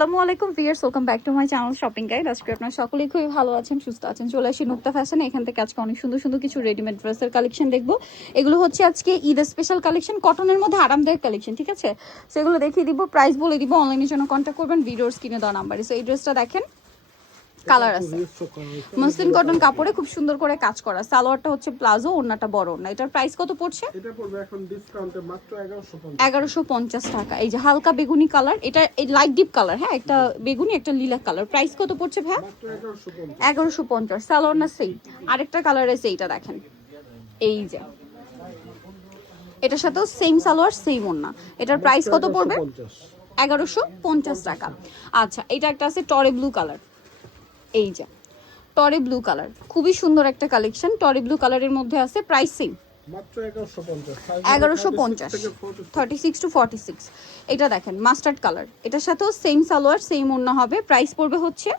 আসসালামু আলাইকুম viewers, welcome back to my channel shopping guide. আজকে আপনারা সকলেই খুবই ভালো আছেন, সুস্থ আছেন। চলে আসি নুক্তা ফ্যাশনে। এখান থেকে আজকে অনেক সুন্দর সুন্দর কিছু রেডিমেড ড্রেসের কালেকশন দেখবো। এগুলো হচ্ছে আজকে ঈদ স্পেশাল কালেকশন, কটনের মধ্যে আরামদায়ক কালেকশন, ঠিক আছে? সেগুলো দেখিয়ে দিব, প্রাইস বলে দিব, অনলাইনের জন্য কন্ট্যাক্ট করবেন ভিডিওর স্ক্রিনে দেওয়া নাম্বারে। সো এই ড্রেসটা দেখেন, কালার আছে, মসলিন কটন কাপড়ে খুব সুন্দর করে কাজ করা। সালোয়ারটা হচ্ছে প্লাজো, ওড়নাটা বড় ওড়না। এটার প্রাইস কত পড়ছে? এটা পড়বে এখন ডিসকাউন্টে মাত্র 1150 টাকা। এই যে হালকা বেগুনি কালার, এটা এই লাইট ডিপ কালার, হ্যাঁ, একটা বেগুনি একটা লিলা কালার। প্রাইস কত পড়ছে ভাই? মাত্র 1150। 1150। সালোয়ার না সেম, আরেকটা কালার আছে, এইটা দেখেন, এই যে এটার সাথেও সেম সালোয়ার সেম ওড়না। এটার প্রাইস কত পড়বে? 1150 টাকা। আচ্ছা, এটা একটা আছে টরে ব্লু কালার, এই যে টরে ব্লু কালার, খুবই সুন্দর একটা কালেকশন। টরে ব্লু কালারের মধ্যে আছে, প্রাইস সেম মাত্র 1150। 1150, 36 টু 46। এটা দেখেন মাস্টার্ড কালার, এটার সাথেও সেম সালোয়ার সেম ওড়না হবে। প্রাইস পড়বে হচ্ছে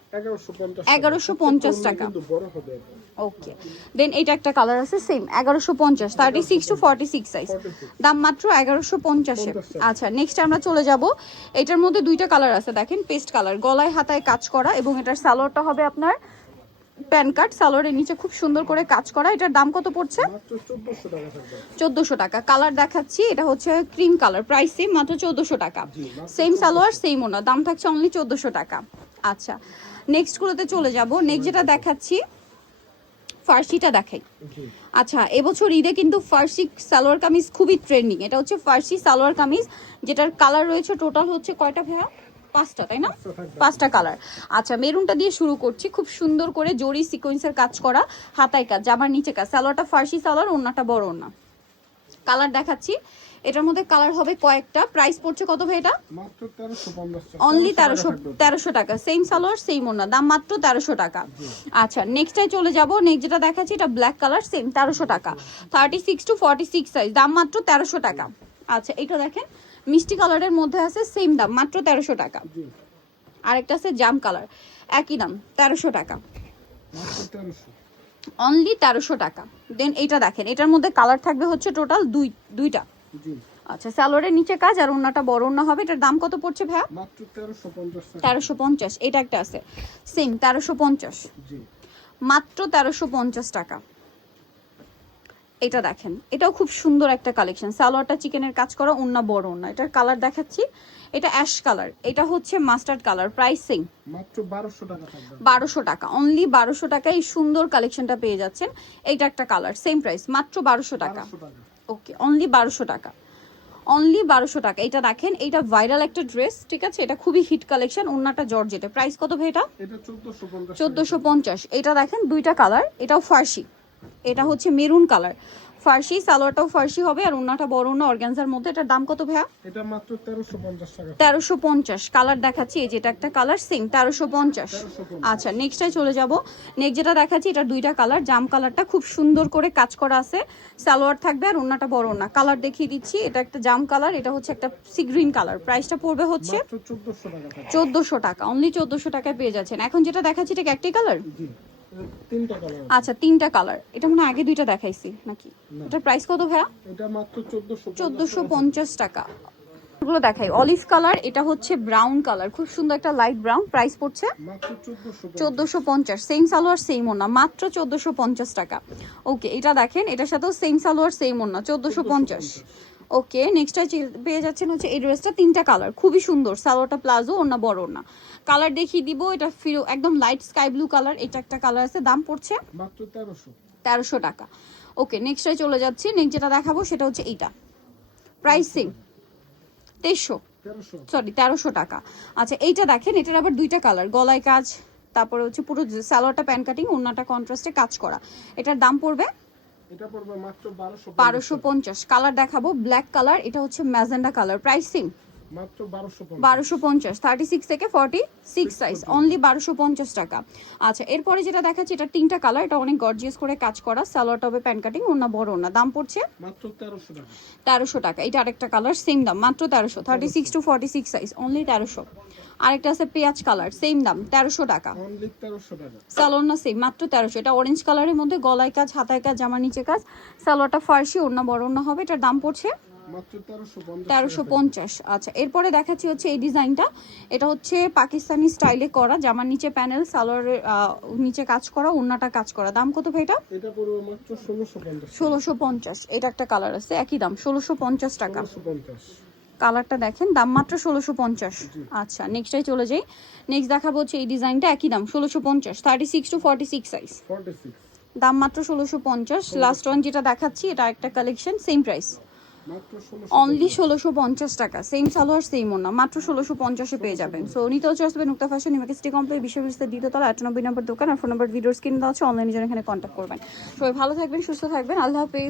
1150 টাকা। কিন্তু বড় হবে। ওকে, দেন এটা একটা কালার আছে সেম 1150, 36 টু 46 সাইজ, দাম মাত্র 1150-এ। আচ্ছা, নেক্সট আমরা চলে যাব। এটার মধ্যে দুইটা কালার আছে, দেখেন পেস্ট কালার, গলায় হাতায় কাজ করা, এবং এটার সালোয়ারটা হবে আপনার প্যান কাট। সালোয়ারের নিচে খুব সুন্দর করে কাজ করা। এটার দাম কত পড়ছে? মাত্র 1400 টাকা থাকবে। 1400 টাকা। কালার দেখাচ্ছি, এটা হচ্ছে ক্রিম কালার, প্রাইস সেম, মাত্র 1400 টাকা। সেম সালোয়ার সেম ওনা, দাম থাকছে অনলি 1400 টাকা। আচ্ছা, নেক্সট গুলোতে চলে যাব। নেক্সট যেটা দেখাচ্ছি, ফার্সিটা দেখাই। আচ্ছা, এবছর ঈদে কিন্তু ফার্সি সালোয়ার কামিজ খুবই ট্রেন্ডিং। এটা হচ্ছে ফার্সি সালোয়ার কামিজ, যেটার কালার রয়েছে টোটাল হচ্ছে কয়টা ভাইয়া? 5টা, তাই না? 5টা কালার। আচ্ছা, মেরুনটা দিয়ে শুরু করছি। খুব সুন্দর করে জরি সিকোয়েন্সের কাজ করা, হাতায় কাজ, জামার নিচে কাজ। সালোয়ারটা ফার্সি সালোয়ার, ওড়নাটা বড় ওড়না। কালার দেখাচ্ছি, এটার মধ্যে কালার হবে কয়েকটা। প্রাইস পড়ছে কত ভাই এটা? মাত্র 1350 টাকা। অনলি 1300 টাকা। সেম সালোয়ার সেম ওড়না, দাম মাত্র 1300 টাকা। আচ্ছা, নেক্সটটাই চলে যাব। নেক্সট যেটা দেখাচ্ছি, এটা ব্ল্যাক কালার, সেম 1300 টাকা, 36 টু 46 সাইজ, দাম মাত্র 1300 টাকা। আচ্ছা, এটা দেখেন মিষ্টি কালারের মধ্যে আছে, সেম দাম মাত্র 1300 টাকা। আরেকটা আছে জাম কালার, একই দাম 1300 টাকা, মাত্র 1300। অনলি 1300 টাকা। দেন এইটা দেখেন, এটার মধ্যে কালার থাকবে হচ্ছে টোটাল দুইটা। জি। আচ্ছা, সালোয়ারের নিচে কাজ আর ওড়নাটা বড় ওড়না হবে। এটার দাম কত পড়ছে ভাইয়া? মাত্র 1350 টাকা। 1350। এটা একটা আছে সেম 1350, জি। মাত্র 1350 টাকা। এটা দেখেন, এটাও খুব সুন্দর একটা কালেকশন। সালোয়ারটা চিকেনের কাজ করা, ওড়না বড় ওড়না। এটার কালার দেখাচ্ছি, এটা অ্যাশ কালার, এটা হচ্ছে মাস্টার্ড কালার। প্রাইস সেম, মাত্র 1200 টাকা থাকবে। 1200 টাকা, অনলি 1200 টাকায় এই সুন্দর কালেকশনটা পেয়ে যাচ্ছেন। এইটা একটা কালার, সেম প্রাইস, মাত্র 1200 টাকা। 1200 টাকা। ওকে, অনলি 1200 টাকা, অনলি 1200 টাকা। এটা দেখেন, এটা ভাইরাল একটা ড্রেস, ঠিক আছে? এটা খুবই হিট কালেকশন, ওড়নাটা জর্জেটে। প্রাইস কত ভাই এটা? এটা 1450। 1450। এটা দেখেন দুইটা কালার, এটাও ফার্সি, এটা হচ্ছে মেরুন কালার, ফার্সি। সালোয়ারটাও ফার্সি হবে আর ওড়নাটা বড় ওড়না অর্গানজার মধ্যে। এটার দাম কত ভাইয়া? এটা মাত্র 1350 টাকা। 1350। কালার দেখাচ্ছি, এই যেটা একটা কালার, সেম 1350। আচ্ছা, নেক্সটটাই চলে যাব। নেক্সট যেটা দেখাচ্ছি, এটা দুইটা কালার, জাম কালারটা খুব সুন্দর করে কাজ করা আছে, সালোয়ার থাকবে আর ওড়নাটা বড় ওড়না। কালার দেখিয়ে দিচ্ছি, এটা একটা জাম কালার, এটা হচ্ছে একটা সি গ্রিন কালার। প্রাইসটা পড়বে হচ্ছে মাত্র 1400 টাকা থাকবে। 1400 টাকা, অনলি 1400 টাকায় পেয়ে যাচ্ছেন। এখন যেটা দেখাচ্ছি, এটা একটাই কালার। জি। তিনটা কালার। আচ্ছা, তিনটা কালার। এটা মনে হয় আগে দুইটা দেখাইছি নাকি? এটার প্রাইস কত ভাইয়া? এটা মাত্র 1450 টাকা। এগুলো দেখাই, অলিভ কালার, এটা হচ্ছে ব্রাউন কালার, খুব সুন্দর একটা লাইট ব্রাউন। প্রাইস পড়ছে মাত্র 1450। 1450। সেম সালোয়ার সেম ওড়না, মাত্র 1450 টাকা। ওকে, এটা দেখেন, এটার সাথেও সেম সালোয়ার সেম ওড়না, 1450। ওকে, নেক্সটটা পেয়ে যাচ্ছেন হচ্ছে এই ড্রেসটা, তিনটা কালার, খুবই সুন্দর। সালোয়ারটা প্লাজো, ওড়না বড় ওড়না। কালার দেখিয়ে দিব, এটা একদম লাইট স্কাই ব্লু কালার। এটা একটা কালার আছে, দাম পড়ছে মাত্র 1300। 1300 টাকা। ওকে, নেক্সটটাই চলে যাচ্ছি। নেক্সট যেটা দেখাবো সেটা হচ্ছে এইটা, প্রাইস সেম 1300 টাকা। আচ্ছা, এইটা দেখেন, এটার আবার দুইটা কালার, গলায় কাজ, তারপরে হচ্ছে পুরো সালোয়ারটা প্যান কাটিং, ওড়নাটা কন্ট্রাস্টে কাজ করা। এটার দাম পড়বে এটা পড়বে মাত্র 1250। কালার দেখাবো, ব্ল্যাক কালার, এটা হচ্ছে ম্যাজেন্ডা কালার। প্রাইস সেম মাত্র 1250, 36 থেকে 46 সাইজ, অনলি 1250 টাকা। আচ্ছা, এরপরে যেটা দেখাচ্ছি, এটা তিনটা কালার, এটা অনেক গর্জিয়াস করে কাজ করা, সালোয়ারটা হবে প্যান কাটিং, ওড়না বড় ওড়না। দাম পড়ছে মাত্র 1300 টাকা। 1300 টাকা। এটা আরেকটা কালার, সেম দাম, মাত্র 1300, 36 টু 46 সাইজ, অনলি 1300। আরেকটা আছে পেঁয়াজ কালার, সেম দাম 1300 টাকা। অনলি 1300 টাকা। সালোয়ার না সেম, মাত্র 1300। এটা অরেঞ্জ কালারের মধ্যে গলায় কাজ, হাতায় কাজ, জামার নিচে কাজ, সালোয়ারটা ফার্সি, ওড়না বড় ওড়না হবে। এটার দাম পড়ছে মাত্র 1350 1350। আচ্ছা, এরপরে দেখাচ্ছি হচ্ছে এই ডিজাইনটা। এটা হচ্ছে পাকিস্তানি স্টাইলে করা, জামার নিচে প্যানেল, সালোয়ারের নিচে কাজ করা, ওড়নাটা কাজ করা। দাম কত ভাই এটা? এটা পড়বে মাত্র 1650 1650। এটা একটা কালার আছে একই দাম 1650 টাকা। 1650 কালারটা দেখেন, দাম মাত্র 1650। আচ্ছা, নেক্সটটাই চলে যাই। নেক্সট দেখাবো হচ্ছে এই ডিজাইনটা, একই দাম 1650, 36 টু 46 সাইজ, 46 দাম মাত্র 1650। লাস্ট ওয়ান যেটা দেখাচ্ছি এটা একটা কালেকশন, সেম প্রাইস, মাত্র 1650 অনলি 1650 টাকা। সেম সালোয়ার সেম ওড়না, মাত্র 1650-এ পেয়ে যাবেন। সো নিতে হচ্ছে আসবে নুক্তা ফ্যাশন, ইমার্কেট সিটি কমপ্লেক্স, বিশ্ববিদ্যালয় দ্বিতীয়তলা, 98 নম্বর দোকান। আর ফোন নাম্বার ভিডিওর স্ক্রিন দেওয়া আছে, অনলাইনে জন্য এখানে কন্ট্যাক্ট করবেন। সবাই ভালো থাকবেন, সুস্থ থাকবেন, আল্লাহ হাফেজ।